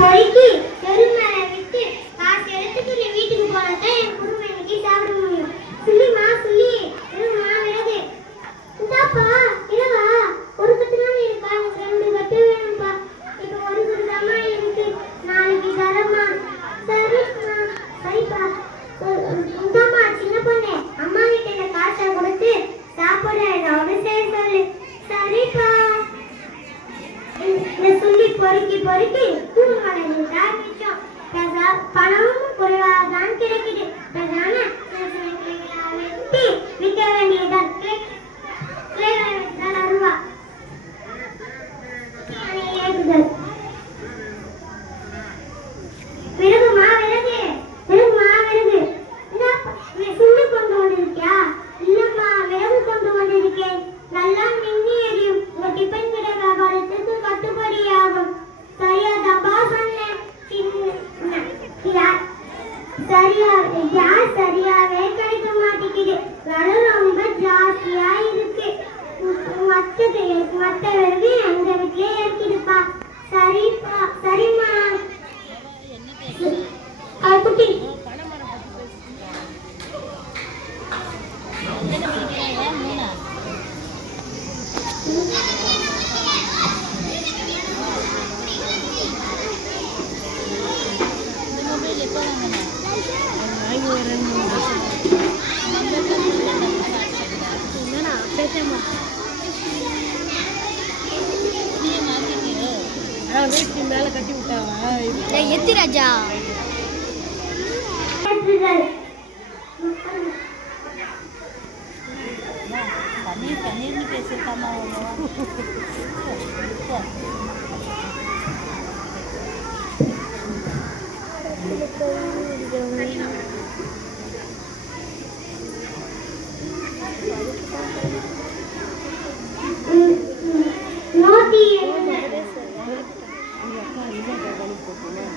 பொறுக்கி எருமை விட்டு காசு எடுத்துட்டு நீ வீட்டுக்கு போனதான் என் குடும்பம் இன்னைக்கு சாப்பிட முடியும். சொல்லிமா சொல்லி. இருமா விறகு. இதாப்பா ஒரு கட்டு தான் இருக்கா? எனக்கு ரெண்டு கட்டு வேணும்ப்பா இப்போ ஒரு கட்டு இருக்கு. நாளைக்கு தரமா சரிம்மா சரிப்பா. இந்தாம்மா சின்ன பொண்ணு. அம்மா கிட்ட இந்த காசை கொடுத்து சாப்பிட ஏதாவது செய்ய சொல்லு. சரிப்பா. இந்த சொல்லி பொறுக்கி பொறுக்கி தூங்கலையில் கேஸ் சரியாவே கிடைக்க மாட்டேங்குது. விலை ரொம்ப ஜாஸ்தியா இருக்கு. மற்றது மற்ற விறகு எங்க வீட்லயே இருக்குதுப்பா. சரிப்பா சரிம்மா. அது குட்டி மேல கட்டி விட்டாவா எத்தி ராஜா. பன்னீர் பன்னீர்னு பேசியிருக்காமா Ну, я не знаю, как оно